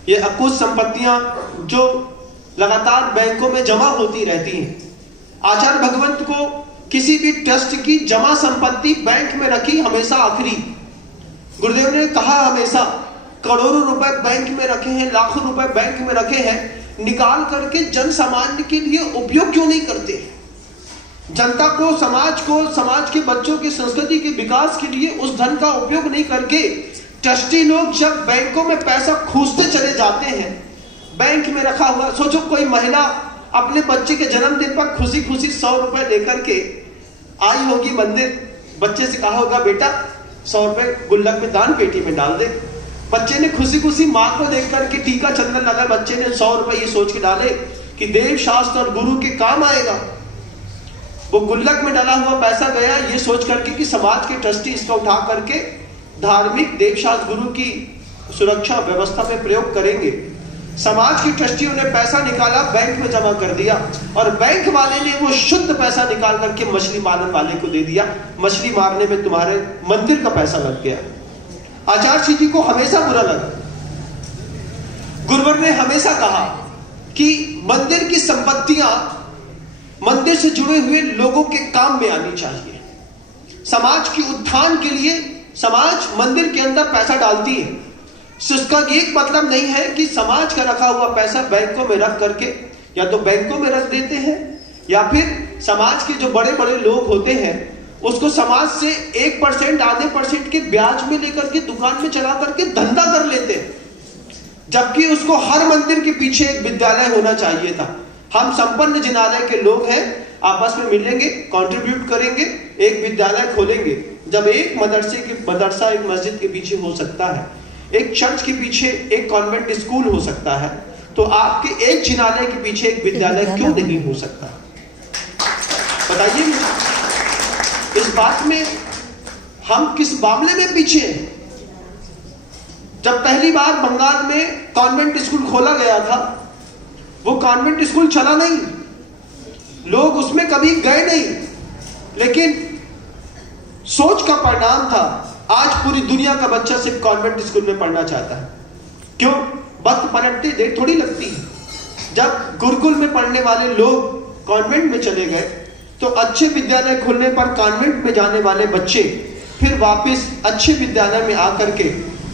ये अकुश संपत्तियां जो लगातार बैंकों में जमा होती रहती हैं। आचार्य भगवंत को किसी भी ट्रस्ट की जमा संपत्ति बैंक में रखी हमेशा आखिरी। गुरुदेव ने कहा हमेशा करोड़ों रुपए बैंक में रखे हैं, लाखों रुपए बैंक में रखे हैं, निकाल करके जन सामान्य के लिए उपयोग क्यों नहीं करते? जनता को, समाज के बच्चों की संस्कृति के विकास के लिए उस धन का उपयोग नहीं करके ट्रस्टी लोग जब बैंकों में पैसा खूंजते चले जाते हैं, बैंक में रखा हुआ। सोचो कोई महिला अपने बच्चे के जन्मदिन पर खुशी खुशी 100 रुपए लेकर के आई होगी मंदिर, बच्चे से कहा होगा बेटा 100 रुपए गुल्लक में दान पेटी में डाल दे। बच्चे ने खुशी खुशी माँ को देख करके टीका चंदन लगा, बच्चे ने 100 रुपए ये सोच के डाले कि देव शास्त्र और गुरु के काम आएगा। वो गुल्लक में डाला हुआ पैसा गया ये सोच करके कि समाज के ट्रस्टी इसका उठा करके धार्मिक देवशास्त्र गुरु की सुरक्षा व्यवस्था में प्रयोग करेंगे। समाज की ट्रस्टियों ने पैसा निकाला, बैंक में जमा कर दिया, और बैंक वाले ने वो शुद्ध पैसा निकाल करके मछली पालन वाले को दे दिया। मछली मारने में तुम्हारे मंदिर का पैसा लग गया। आचार्य जी को हमेशा बुरा लगा। गुरुवर ने हमेशा कहा कि मंदिर की संपत्तियां मंदिर से जुड़े हुए लोगों के काम में आनी चाहिए। समाज की उत्थान के लिए समाज मंदिर के अंदर पैसा डालती है। इसका एक मतलब नहीं है कि समाज का रखा हुआ पैसा बैंकों में रख करके या तो बैंकों में रख देते हैं, या फिर समाज के जो बड़े बड़े लोग होते हैं उसको समाज से 1% आधे % के ब्याज में लेकर के दुकान में चला करके धंधा कर लेते हैं, जबकि उसको हर मंदिर के पीछे एक विद्यालय होना चाहिए था। हम संपन्न जिनालय के लोग हैं, आपस में मिलेंगे, कंट्रीब्यूट करेंगे, एक विद्यालय खोलेंगे। जब एक मदरसा एक मस्जिद के पीछे हो सकता है, एक चर्च के पीछे एक कॉन्वेंट स्कूल हो सकता है, तो आपके एक जिनालय के पीछे एक विद्यालय क्यों नहीं हो सकता? बताइए इस बात में हम किस मामले में पीछे हैं? जब पहली बार बंगाल में कॉन्वेंट स्कूल खोला गया था, वो कॉन्वेंट स्कूल चला नहीं, लोग उसमें कभी गए नहीं, लेकिन सोच का परिणाम था आज पूरी दुनिया का बच्चा सिर्फ कॉन्वेंट स्कूल में पढ़ना चाहता है। क्यों? वक्त पलटते देर थोड़ी लगती है। जब गुरुकुल में पढ़ने वाले लोग कॉन्वेंट में चले गए, तो अच्छे विद्यालय खुलने पर कॉन्वेंट में जाने वाले बच्चे फिर वापस अच्छे विद्यालय में आकर के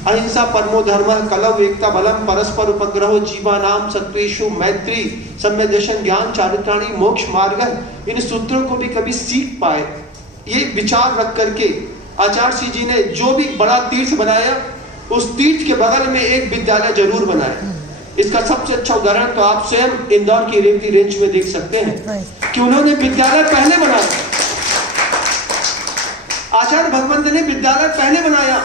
अहिंसा परमो धर्मः कलौ एकता बलम परस्पर उपग्रहो जीवानाम सत्वेषु मैत्री सम्य दर्शन ज्ञान चारित्राणी मोक्ष मार्ग, इन सूत्रों को भी कभी सीख पाए, ये विचार रख करके आचार्य जी ने जो भी बड़ा तीर्थ बनाया, उस तीर्थ के बगल में एक विद्यालय जरूर बनाया। इसका सबसे अच्छा उदाहरण तो आप स्वयं इंदौर की रेवती रेंज में देख सकते हैं कि उन्होंने विद्यालय पहले बनाया। आचार्य भगवंत ने विद्यालय पहले बनाया,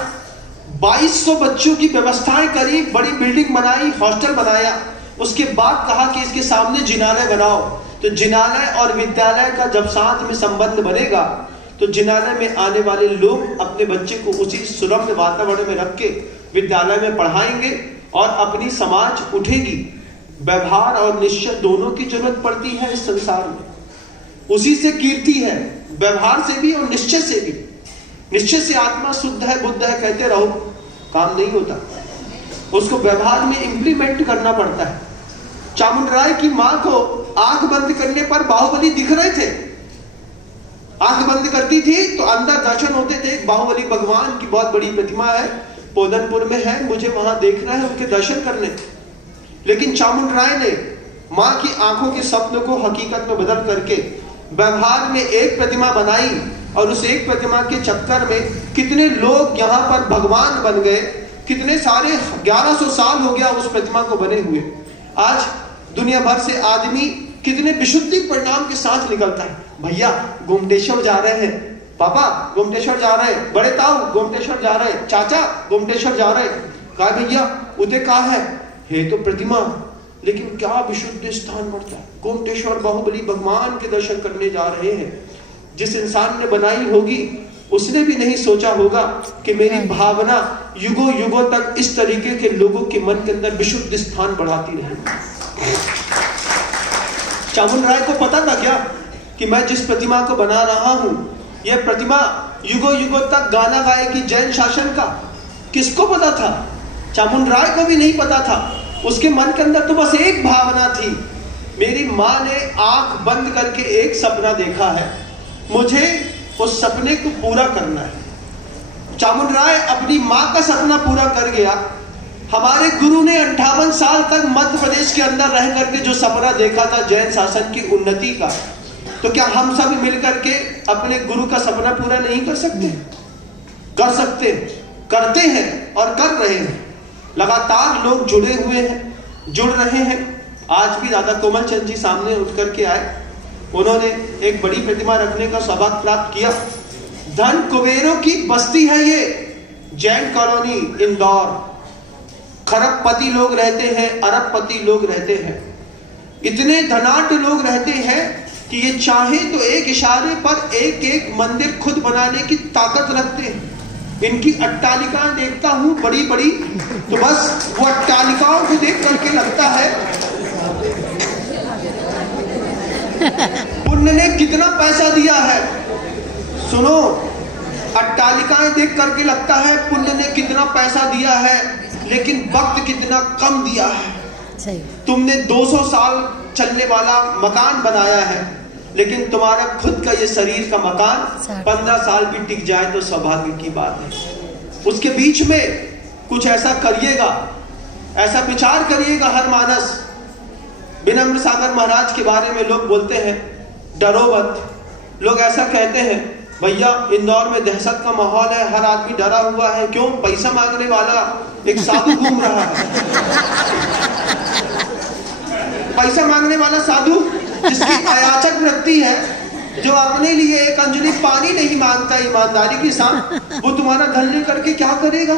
2200 बच्चों की व्यवस्थाएं करी, बड़ी बिल्डिंग बनाई, हॉस्टल बनाया। उसके बाद कहा कि इसके सामने जिनालय बनाओ। तो जिनालय और विद्यालय का जब साथ में संबंध बनेगा, तो जिनालय में आने वाले लोग अपने बच्चे को उसी सुरम्य वातावरण में रख के विद्यालय में पढ़ाएंगे और अपनी समाज उठेगी। व्यवहार और निश्चय दोनों की जरूरत पड़ती है इस संसार में। उसी से कीर्ति है, व्यवहार से भी और निश्चय से भी। निश्चय से आत्मा शुद्ध है, बुद्ध है कहते रहो, काम नहीं होता, उसको व्यवहार में इंप्लीमेंट करना पड़ता है। चामुंडराय की मां को आंख बंद करने पर बाहुबली दिख रहे थे, आंख बंद करती थी तो अंदर दर्शन होते थे। बाहुबली भगवान की बहुत बड़ी प्रतिमा है, पोदनपुर में है, मुझे वहां देखना है उनके दर्शन करने। लेकिन चामुंडराय ने मां की आंखों के स्वप्न को हकीकत में बदल करके व्यवहार में एक प्रतिमा बनाई, और उस एक प्रतिमा के चक्कर में कितने लोग यहाँ पर भगवान बन गए, कितने सारे 1100 साल हो गया उस प्रतिमा को बने हुए। आज दुनिया भर से आदमी कितने विशुद्धि परिणाम के साथ निकलता है। भैया गोमटेश्वर जा रहे हैं, पापा गोमटेश्वर जा रहे हैं, बड़े ताऊ गोमटेश्वर जा रहे हैं, चाचा गोमटेश्वर जा रहे हैं। कहा भैया उधर कहा है तो प्रतिमा, लेकिन क्या विशुद्ध स्थान बढ़ता है। गोमटेश्वर बाहुबली भगवान के दर्शन करने जा रहे हैं। जिस इंसान ने बनाई होगी उसने भी नहीं सोचा होगा कि मेरी भावना युगों युगों तक इस तरीके के लोगों के मन के अंदर विशुद्ध स्थान बढ़ाती रहेगी। चामुंडराय को पता था क्या कि मैं जिस प्रतिमा को बना रहा हूं, यह प्रतिमा युगों युगों तक गाना गाएगी जैन शासन का? किसको पता था? चामुंडराय को भी नहीं पता था। उसके मन के अंदर तो बस एक भावना थी, मेरी मां ने आंख बंद करके एक सपना देखा है, मुझे उस सपने को पूरा करना है। चामुंडराय अपनी मां का सपना पूरा कर गया। हमारे गुरु ने 58 साल तक मध्य प्रदेश के अंदर रह करके जो सपना देखा था जैन शासन की उन्नति का, तो क्या हम सब मिलकर के अपने गुरु का सपना पूरा नहीं कर सकते? कर सकते, करते हैं और कर रहे हैं। लगातार लोग जुड़े हुए हैं, जुड़ रहे हैं। आज भी दादा कोमल चंद जी सामने उठ करके आए, उन्होंने एक बड़ी प्रतिमा रखने का सौभाग्य प्राप्त किया। धन कुबेरों की बस्ती है ये जैन कॉलोनी इंदौर। खरबपति लोग रहते हैं, अरबपति लोग रहते हैं, इतने धनाढ्य लोग रहते हैं कि ये चाहे तो एक इशारे पर एक एक मंदिर खुद बनाने की ताकत रखते हैं। इनकी अट्टालिकाएं देखता हूं बड़ी बड़ी, तो बस वो अट्टालिकाओं को देख करके लगता है पुण्य ने कितना पैसा दिया है। सुनो, अट्टालिकाएं देख करके लगता है पुण्य ने कितना पैसा दिया है, लेकिन वक्त कितना कम दिया है। तुमने 200 साल चलने वाला मकान बनाया है, लेकिन तुम्हारा खुद का ये शरीर का मकान 15 साल भी टिक जाए तो सौभाग्य की बात है। उसके बीच में कुछ ऐसा करिएगा, ऐसा विचार करिएगा हर मानस। विनम्र सागर महाराज के बारे में लोग बोलते हैं डरो मत। लोग ऐसा कहते हैं भैया इंदौर में दहशत का माहौल है, हर आदमी डरा हुआ है। क्यों? पैसा मांगने वाला एक साधु घूम रहा है। पैसा मांगने वाला साधु जिसकी अयाचक वृत्ति है, जो अपने लिए एक अंजलि पानी नहीं मांगता ईमानदारी के साथ, वो तुम्हारा धन लेकर के क्या करेगा?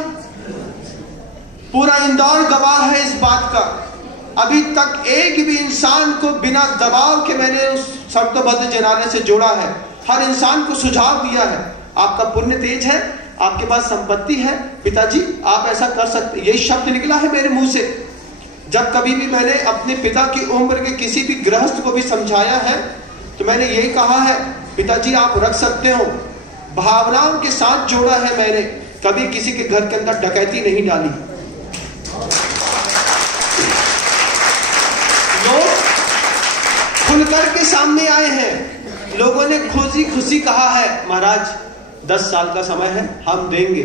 पूरा इंदौर गवाह है इस बात का। अभी तक एक भी इंसान को बिना दबाव के मैंने उस शब्दबद्ध जनाने से जोड़ा है। हर इंसान को सुझाव दिया है, आपका पुण्य तेज है, आपके पास संपत्ति है, पिताजी आप ऐसा कर सकते। ये शब्द निकला है मेरे मुंह से। जब कभी भी मैंने अपने पिता की उम्र के किसी भी गृहस्थ को भी समझाया है, तो मैंने यही कहा है पिताजी आप रख सकते हो। भावनाओं के साथ जोड़ा है मैंने, कभी किसी के घर के अंदर डकैती नहीं डाली। लोग खुलकर के सामने आए हैं, लोगों ने खुशी खुशी कहा है महाराज 10 साल का समय है, हम देंगे।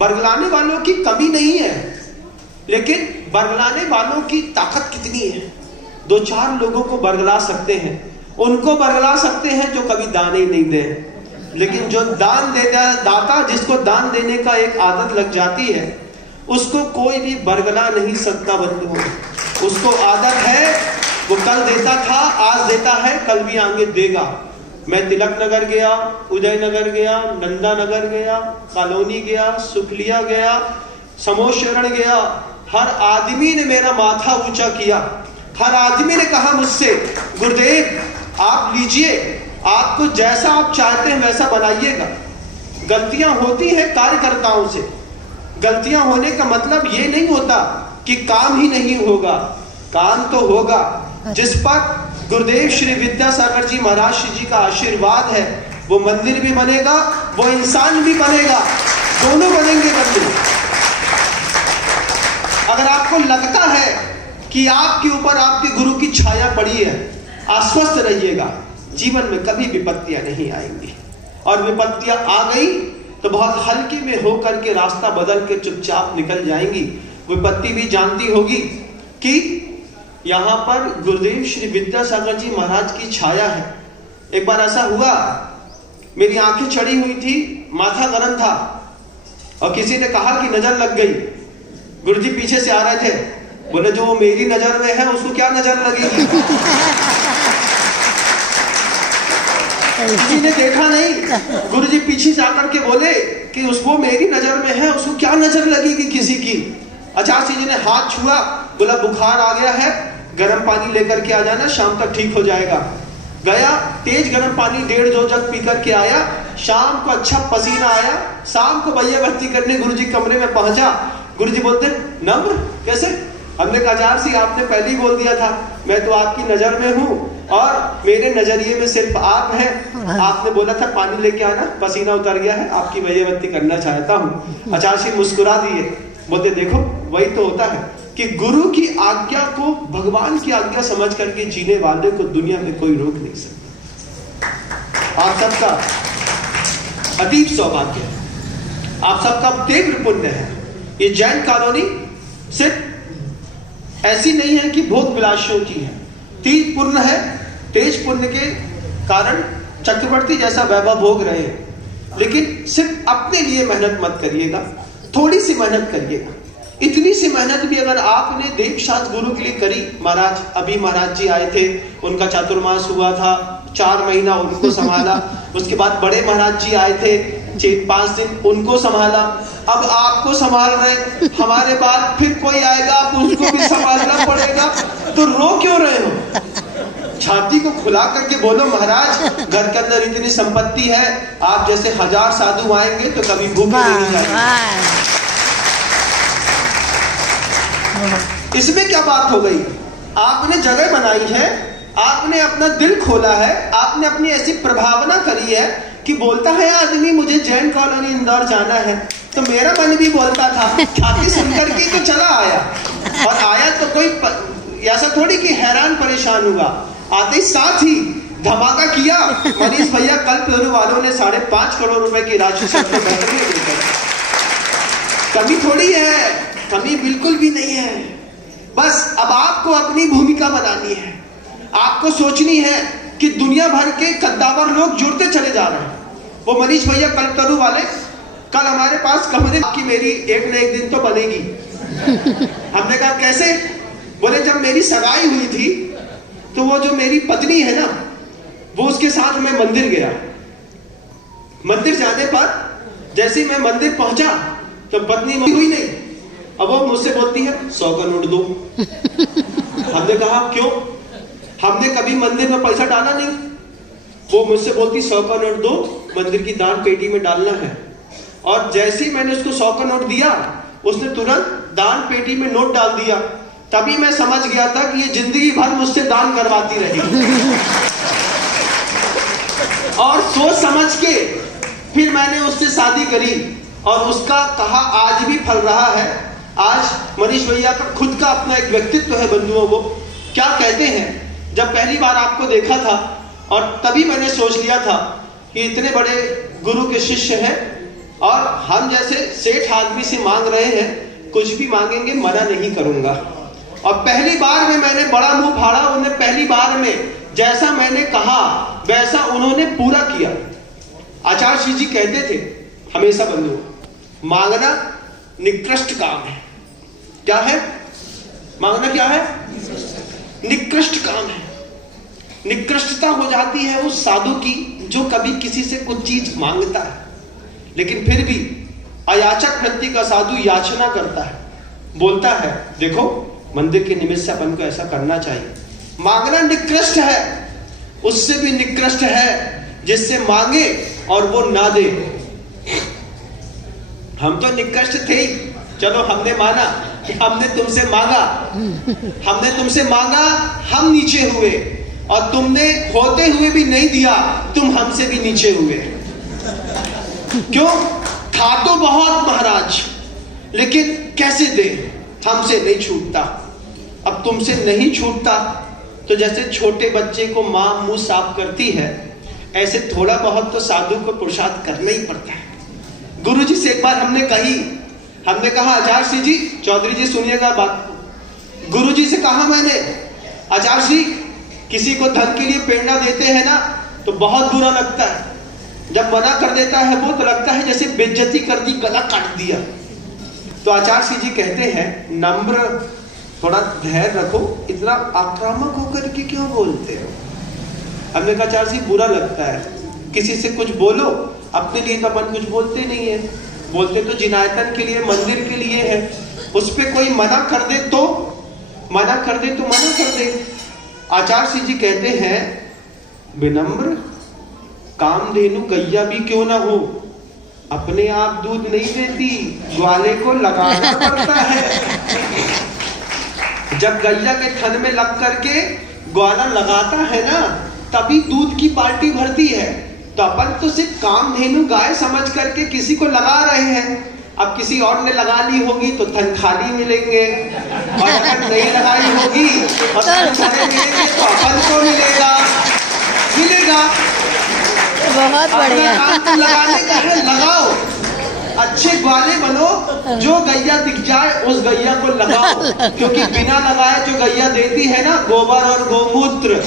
बरगलाने वालों की कमी नहीं है, लेकिन बरगलाने वालों की ताकत कितनी है। 2-4 लोगों को बरगला सकते हैं, उनको बरगला सकते हैं जो कभी दान ही नहीं दे। लेकिन जो दान देता है, दाता जिसको दान देने का एक आदत लग जाती है, उसको कोई भी बरगला नहीं सकता बंधु। उसको आदत है, वो कल देता था, आज देता है, कल भी आगे देगा। मैं तिलक नगर गया, उदय नगर गया, नंदा नगर गया, कॉलोनी गया, सुखलिया गया, समोशरण गया, हर आदमी ने मेरा माथा ऊंचा किया। हर आदमी ने कहा मुझसे गुरुदेव आप लीजिए, आपको जैसा आप चाहते हैं वैसा बनाइएगा। गलतियां होती हैं कार्यकर्ताओं से। गलतियां होने का मतलब ये नहीं होता कि काम ही नहीं होगा, काम तो होगा। जिस पर गुरुदेव श्री विद्यासागर जी महाराज जी का आशीर्वाद है, वो मंदिर भी बनेगा, वो इंसान भी बनेगा, दोनों बनेंगे मंदिर। अगर आपको लगता है कि आपके ऊपर आपके गुरु की छाया पड़ी है, आश्वस्त रहिएगा, जीवन में कभी विपत्तियां नहीं आएंगी, और विपत्तियां आ गई तो बहुत हल्के में होकर के रास्ता बदल के चुपचाप निकल जाएंगी। विपत्ति भी जानती होगी कि यहाँ पर गुरुदेव श्री विद्यासागर जी महाराज की छाया है। एक बार ऐसा हुआ, मेरी आंखें चढ़ी हुई थी, माथा गरम था, और किसी ने कहा कि नजर लग गई। गुरुजी पीछे से आ रहे थे, बोले जो मेरी नजर में है उसको क्या नजर लगेगी? किसी ने देखा नहीं। गुरुजी पीछे से आकर के बोले कि उसको मेरी नजर में है, उसको क्या नजर लगेगी किसी की? आचार्य जी ने हाथ छुआ, बोला बुखार आ गया है, गर्म पानी लेकर के आ जाना, शाम तक ठीक हो जाएगा। गया, तेज गर्म पानी 1.5-2 जग पी करके आया। शाम को अच्छा पसीना आया। शाम को भैया भक्ति करने गुरुजी कमरे में पहुंचा। गुरुजी बोलते नम्र कैसे? हमने कहा आचार्य जी आपने पहले ही बोल दिया था, मैं तो आपकी नजर में हूँ और मेरे नजरिए में सिर्फ आप हैं। आपने बोला था पानी लेके आना, पसीना उतर गया है, आपकी भैया भक्ति करना चाहता हूँ। आचार्य जी मुस्कुरा दिए, बोलते देखो वही तो होता है कि गुरु की आज्ञा को भगवान की आज्ञा समझ करके जीने वाले को दुनिया में कोई रोक नहीं सकता। आप सबका अतीब सौभाग्य है, आप सबका तीव्र पुण्य है। ये जैन कॉलोनी सिर्फ ऐसी नहीं है कि भोग विलासियों की है, तेज पुण्य है। तेज पुण्य के कारण चक्रवर्ती जैसा वैभव भोग रहे हैं, लेकिन सिर्फ अपने लिए मेहनत मत करिएगा, थोड़ी सी मेहनत करिएगा। इतनी सी मेहनत भी अगर आपने देवशास्त्र गुरु के लिए करी, महाराज अभी महाराज जी आए थे, उनका चातुर्मास हुआ था, 4 महीना उनको संभाला, उसके बाद बड़े महाराज जी आए थे, 5 दिन उनको संभाला, अब आपको संभाल रहे, हमारे बाद फिर कोई आएगा, आप उसको भी संभालना पड़ेगा, तो रो क्यों रहे हो? छाती को खुला करके बोलो महाराज घर के अंदर इतनी संपत्ति है, आप जैसे 1000 साधु आएंगे तो कभी भूखे नहीं जाएंगे। इसमें क्या बात हो गई? आपने जगह बनाई है, आपने अपना दिल खोला है, आपने अपनी ऐसी प्रभावना करी है कि बोलता है आदमी मुझे जैन कॉलोनी इंदौर जाना है, तो मेरा मन भी बोलता था, छाती सुनकर के तो चला आया। और आया तो कोई ऐसा थोड़ी कि हैरान परेशान हुआ, आते ही साथ ही धमाका किया। मनीष भैया कल्पतरु वालों ने 5.5 करोड़ रुपए की राशि से कमी थोड़ी है, कमी बिल्कुल भी नहीं है। बस अब आपको अपनी भूमिका बनानी है, आपको सोचनी है कि दुनिया भर के कद्दावर लोग जुड़ते चले जा रहे हैं। वो मनीष भैया कल्पतरु वाले कल हमारे पास कमरे की मेरी एक न एक दिन तो बनेगी। हमने कहा कैसे? बोले जब मेरी सगाई हुई थी तो वो जो मेरी पत्नी है ना, वो उसके साथ मैं मंदिर गया। मंदिर जाने पर जैसे मैं मंदिर पहुंचा तो पत्नी हुई नहीं, अब वो मुझसे बोलती है 100 का नोट दो। हमने कहा क्यों? हमने कभी मंदिर में पैसा डाला नहीं। वो मुझसे बोलती 100 का नोट दो, मंदिर की दान पेटी में डालना है। और जैसे ही मैंने उसको 100 का नोट दिया, उसने तुरंत दान पेटी में नोट डाल दिया। तभी मैं समझ गया था कि ये जिंदगी भर मुझसे दान करवाती रहेगी। और सोच समझ के फिर मैंने उससे शादी करी, और उसका कहा आज भी फल रहा है। आज मनीष भैया का खुद का अपना एक व्यक्तित्व है बंधुओं। वो क्या कहते हैं, जब पहली बार आपको देखा था और तभी मैंने सोच लिया था कि इतने बड़े गुरु के शिष्य हैं और हम जैसे सेठ आदमी से मांग रहे हैं, कुछ भी मांगेंगे मना नहीं करूंगा। और पहली बार में मैंने बड़ा मुंह फाड़ा, उन्हें पहली बार में जैसा मैंने कहा वैसा उन्होंने पूरा किया। आचार्य जी कहते थे हमेशा बंधुओं, मांगना निकृष्ट काम है। क्या है मांगना? क्या है? निकृष्ट काम है। निकृष्टता हो जाती है उस साधु की जो कभी किसी से कुछ चीज मांगता है, लेकिन फिर भी अयाचक वृत्ति का साधु याचना करता है, बोलता है देखो मंदिर के निमित्त से अपन को ऐसा करना चाहिए। मांगना निकृष्ट है। उससे भी निकृष्ट है जिससे मांगे और वो ना दे। हम तो निकृष्ट थे ही, चलो हमने माना कि हमने तुमसे मांगा, हमने तुमसे मांगा, हम नीचे हुए, और तुमने होते हुए भी नहीं दिया, तुम हमसे भी नीचे हुए। क्यों? था तो बहुत महाराज, लेकिन कैसे दे? हमसे नहीं छूटता। अब तुमसे नहीं छूटता तो जैसे छोटे बच्चे को माँ मुंह साफ करती है, ऐसे थोड़ा बहुत तो साधु को पुरुषार्थ करना ही पड़ता है। गुरु जी से एक बार हमने कहा आचार्य श्री जी, चौधरी जी सुनिएगा बात, गुरु जी से कहा मैंने, आचार्य श्री किसी को धन के लिए प्रेरणा देते हैं ना तो बहुत बुरा लगता है, जब मना कर देता है वो तो लगता है जैसे बेइज्जती कर दी, गला काट दिया। तो आचार्य श्री जी कहते हैं नम्र, थोड़ा धैर्य रखो, इतना आक्रामक होकर के क्यों बोलते हो। हमने कहा आचार्य जी बुरा लगता है, किसी से कुछ बोलो, अपने लिए तो अपन कुछ बोलते नहीं है, बोलते तो जिनायतन के लिए, मंदिर के लिए है, उस पर कोई मना कर दे तो मना कर दे। आचार्य श्री जी कहते हैं विनम्र, कामधेनु गैया भी क्यों ना हो, अपने आप दूध नहीं देती, ग्वाले को लगाना पड़ता है। जब गैया के थन में लग करके ग्वाला लगाता है ना, तभी दूध की बाल्टी भरती है। तो अपन तो सिर्फ कामधेनु गाय समझ करके किसी को लगा रहे हैं। अब किसी और ने लगा ली होगी तो थन खाली मिलेंगे, और अगर नहीं लगाई होगी और थन भरे मिलेंगे तो अपन को मिलेगा। बहुत बढ़िया। काम लगाने का है, लगाओ, अच्छे ग्वाले बनो, जो गैया दिख जाए उस गैया को लगाओ, क्योंकि बिना लगाए जो गैया देती है ना गोबर और गोमूत्र,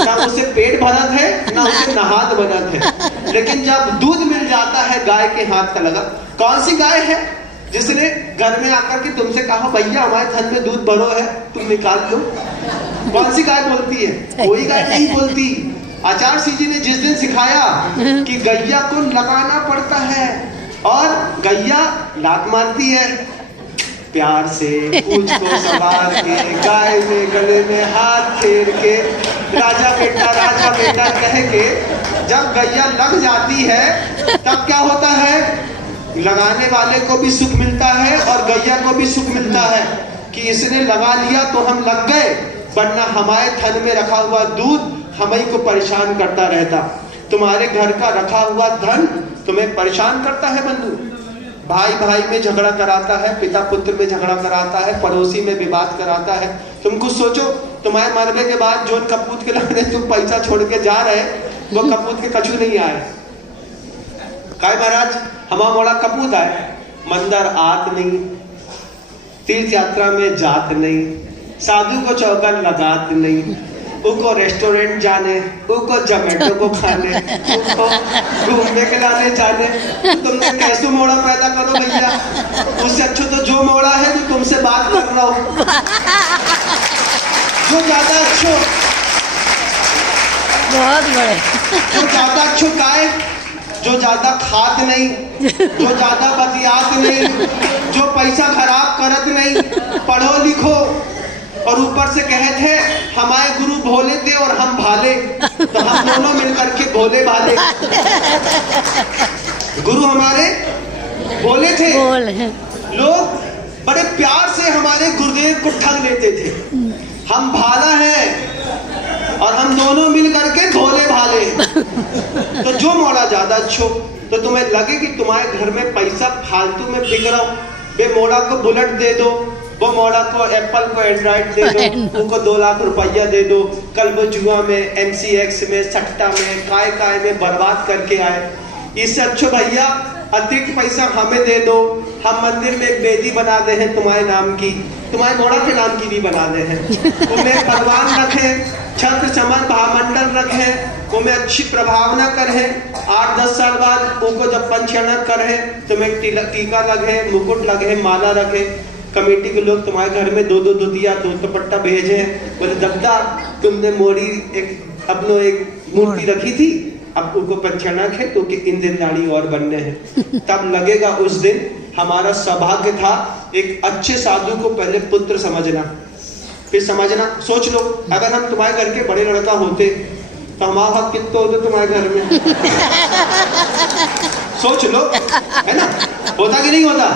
ना उसे पेट भरत है ना उसे नहात बनत है। लेकिन जब दूध मिल जाता है गाय के हाथ का लगा, कौन सी गाय है जिसने घर में आकर के तुमसे कहा भैया हमारे थन में दूध भरो है, तुम निकाल लो? कौन सी गाय बोलती है? कोई गाय नहीं बोलती। आचार्य श्री जी ने जिस दिन सिखाया कि गैया को लगाना पड़ता है, और गैया लात मारती है, प्यार से पूंछ को संभाल के, गाय में गले में हाथ फेर के, राजा बेटा कह के जब गैया लग जाती है तब क्या होता है, लगाने वाले को भी सुख मिलता है और गैया को भी सुख मिलता है कि इसने लगा लिया तो हम लग गए, वरना हमारे थन में रखा हुआ दूध हमें को परेशान करता रहता। तुम्हारे घर का रखा हुआ धन तुम्हें परेशान करता है बंधु, भाई भाई में झगड़ा कराता है, पिता पुत्र में झगड़ा कराता है, पड़ोसी में विवाद कराता है। तुम कुछ सोचो, तुम्हारे मरने के बाद जो कपूत के लाने तुम पैसा छोड़ के जा रहे, वो कपूत के कछु नहीं आए। काय महाराज हमारा मोड़ा कपूत आए, मंदिर आत नहीं, तीर्थ यात्रा में जात नहीं, साधु को चौकन लगात नहीं, उनको रेस्टोरेंट जाने, उनको जोमेटो को खाने, उनको घूमने के लाने जाने, तुमने कैसे मोड़ा पैदा करो भैया। उससे अच्छा तो जो मोड़ा है जो तुमसे बात कर रहा हो, जो ज्यादा अच्छो, बहुत बड़े, जो ज्यादा अच्छो गाय, जो ज्यादा खाद नहीं, जो ज्यादा बतियात नहीं, जो पैसा खराब करत नहीं, पढ़ो लिखो, और ऊपर से कहते हैं हमारे गुरु भोले थे और हम भाले, तो हम दोनों मिलकर के भोले भाले। गुरु हमारे भोले थे, लोग बड़े प्यार से हमारे गुरुदेव को ठग लेते थे। हम भाला है और हम दोनों मिलकर के भोले भाले। तो जो मोड़ा ज्यादा अच्छो, तो तुम्हें लगे कि तुम्हारे घर में पैसा फालतू में बिक रहा हो, बे मोड़ा को बुलेट दे दो, वो मोड़ा को एप्पल को एंड्रॉइड दे दो, उनको 2 लाख रुपया दे दो, कल वो जुआ में, MCX में, सट्टा में, काय में बर्बाद करके आए। इससे अच्छा भैया अतिरिक्त पैसा हमें दे दो, हम मंदिर में एक वेदी बना दे हैं तुम्हारे नाम की, तुम्हारे मोड़ा के नाम की भी बना दे हैं, उनमें परवान रखें, छत्र चमन भामंडल रखें, उनमें अच्छी प्रभावना करें, 8-10 साल बाद उनको जब पंचरण करें तुम्हें टीका लगे, मुकुट लगे, माला रखे, कमेटी के लोग तुम्हारे घर में 2-2 दुतिया 2 दुपट्टा भेजे, बोले दबदा तुमने मोड़ी एक अपनो एक मूर्ति रखी थी, अब उनको पंचरणक है तो इन दिन दाढ़ी और बनने हैं। तब लगेगा उस दिन हमारा सौभाग्य था एक अच्छे साधु को पहले पुत्र समझना, फिर समझना। सोच लो अगर हम तुम्हारे घर के बड़े लड़का होते तो हमारा हक कितना होता तुम्हारे घर में। सोच लो, है ना, होता कि नहीं होता?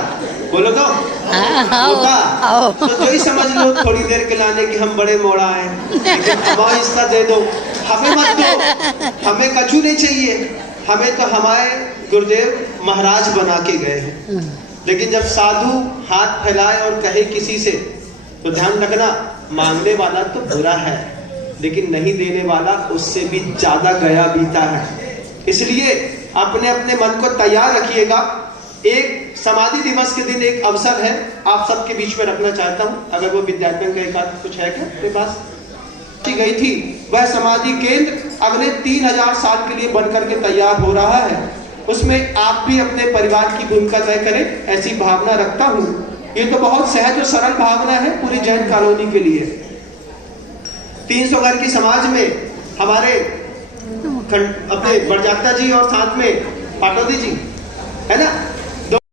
बोलो तो होता। तो जो ही समझ लो थोड़ी देर के लाने की हम बड़े मोड़ा हैं, लेकिन हमारा हिस्सा दे दो, हमें मत दो, हमें कछु नहीं चाहिए, हमें तो हमारे गुरुदेव महाराज बना के गए हैं। लेकिन जब साधु हाथ फैलाए और कहे किसी से, तो ध्यान रखना मांगने वाला तो बुरा है, लेकिन नहीं देने वाला उससे भी ज्यादा गया बीता है। इसलिए अपने अपने मन को तैयार रखिएगा। एक समाधि दिवस के दिन एक अवसर है, आप सबके बीच में रखना चाहता हूं। अगर वो विद्यार्थी का एक कुछ है क्या मेरे पास गई थी, वह समाधि केंद्र अगले 3000 साल के लिए बनकर के तैयार हो रहा है। उसमें आप भी अपने परिवार की भूमिका तय करें, ऐसी भावना रखता हूं। ये तो बहुत सहज और सरल भावना है पूरी जैन कॉलोनी के लिए। 300 घर की समाज में हमारे अपने बड़जात्या जी और साथ में पाटौदी जी है ना,